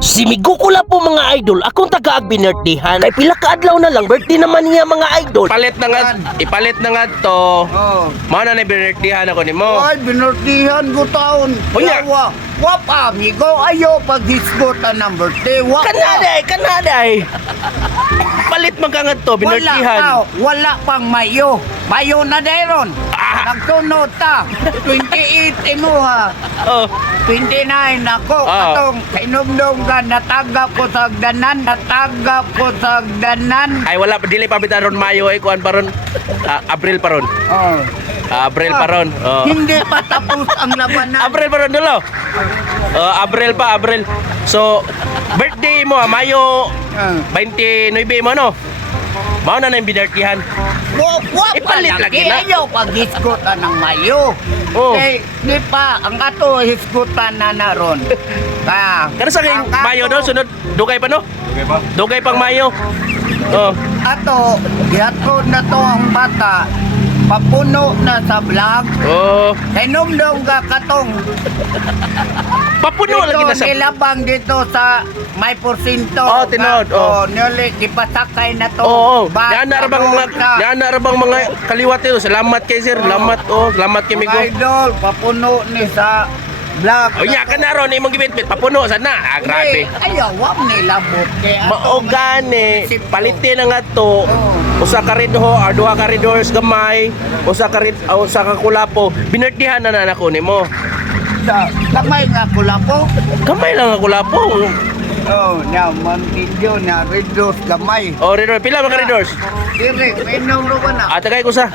Simigukula po mga idol, akong taga-ag binirthdayan. Kay pila ka adlaw na lang, birthday naman niya mga idol. Ipalit na nga to. Oh. Mao na binirthdayan ako nimo. Ay, binurtihan ko taon. Unya. Wap, amigo, ayo paghisgot ng birthday. Wap, Kanaday. Palit man ka nga to, binirthdayan. Wala pang mayo. Mayo na dayron. Nagtunod ta. 28 mo ha. Oh. 29 ako. Ah. Katong kinumdum ka, natagap ko sa hagdanan. Ay wala pa dili pa bitaron Mayo ay kuan paron. Abril paron. Oh. Abril paron. Oh. Hindi pa tapos ang labanan. Abril paron dulo. Abril. So birthday mo Mayo 29 mo no. Mao na yung binirthdayan. Wap Ipalit lagi na. Ayaw paghisgutan ng mayo. Oh. Eh, di pa, ang ato hisgutan na naron. Kada sa kay Mayo no sunod dugay pa no? Dugay pang Mayo. Oh. Ato, gihatod na to ang bata. Papuno na sa vlog. Oh. Kay numdum ka katong Papuno lagi na sa nilabang dito sa may porsinto. Oh, tinod, oh. Nili, ipasakay na to. Oo. Bata Yan na bang mga kaliwat yun. Salamat kay sir. Salamat salamat kay Migo. Mga idol, papuno ni sa vlog. O nya ka na ron imong gibitbit papuno sana. Grabe. Ayaw, wag nila buke. Mao gani palitin na nga to. Usa ka red ho, duha ka red horse gamay, usa ka kulapo. Binirthdayan na nako nimo. Kamay nga kulapo. Gamay lang ako lapo. Oh, na mantinyo na redos gamay. Oh, red horse pila mga red horse? Dire, minong ruba na. Tagay ko sa.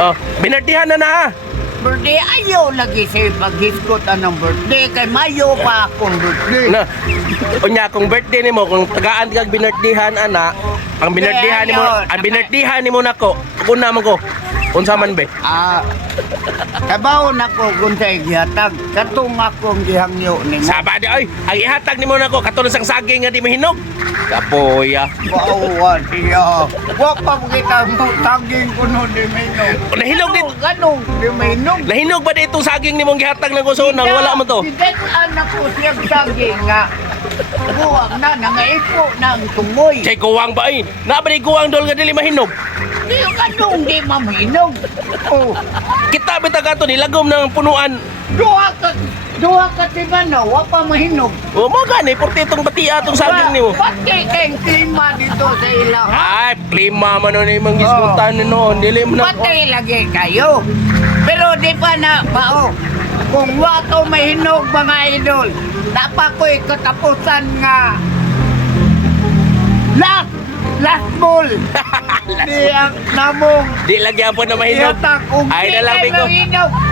Oh, binirthdayan na na. Birthday, ayaw lagi sa paghiskot ng birthday. Kay Mayo pa akong birthday. Na. Unya kung birthday nimo kung tagaan kag binirthdayan ana, ang binirthdayan nimo nako. Una man ko. Unsa man be? Kabaw na ko guntay gihatag. Katong akong gihangyo ni mo. Sabado ay, ang ihatag nimo nako katulad sang saging nga di mahinog. Kapoya. Bawa siya. Wa pa kita mo taging kuno di minog. Nahinog dit. Ganong di minog. Nahinog ba ditong saging nimong gihatag ng kusunang wala man to? Bigat anak ko siyang saging nga. Buwag na, nangaipo na ang tumoy. Kay guwang ba ay? Nabali guwang dol nga dili mahinog. Di ganong di maminog. Oh, Kita bitag ato nilagom ng punuan. duha ka timano, wa pa mahinog. O mo gani porti itong batia itong saging nimo. Pati kayong klima dito sa ilang. Ay, klima man nun imong gisgutan noon. Dili mo na. Pati lagi kayo. Pero di pa na, bao. Kung wato mahinog mga idol, dapat ko'y katapusan nga. Last ball. Di ang namong. Di lagi po na mahinog. Ay na lang Migo.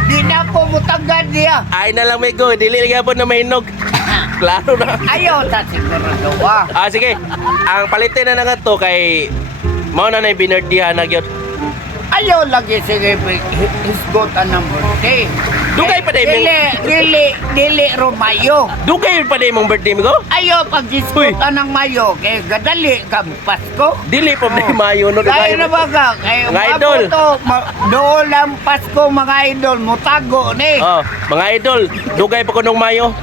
Di na po mutagad niya. Ay na lang Migo. Dili lagi po na mahinog. Klaro na. Ayaw sa sigurado Sige. Ang palitin na nga to kay mao na na binirthdayan na gyud. Ayaw lagi sige hisgotan ng birthday. Dugay pa day Dili Romayo. Dugay pa day mong birthday Migo? Ayaw pag hisgotan ng Mayo. Kaya gadali ka Pasko. Dili pa day Mayo no Kaya dugay. na ba ka? Kaya Mga idol. Doon lang Pasko mga idol. Mutago ni. Oh, mga idol, dugay pa ko nung Mayo.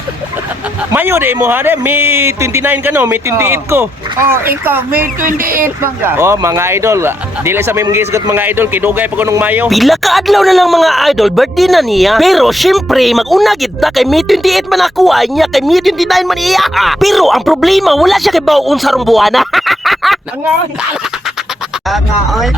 Mayo day mo ha May 29 ka no, May 28 ko. Oh, ikaw May 28 man ka. Oh, mga idol, dili sa may mga mga idol, kidugay pa ko nung Mayo. Pila ka adlaw na lang mga idol, birthday na niya. Pero syempre, mag-una kita kay May 28 man nakuha niya, kay May 29 man iya. Pero ang problema, wala siya kay bawon sa rumbuana. Nga, oy.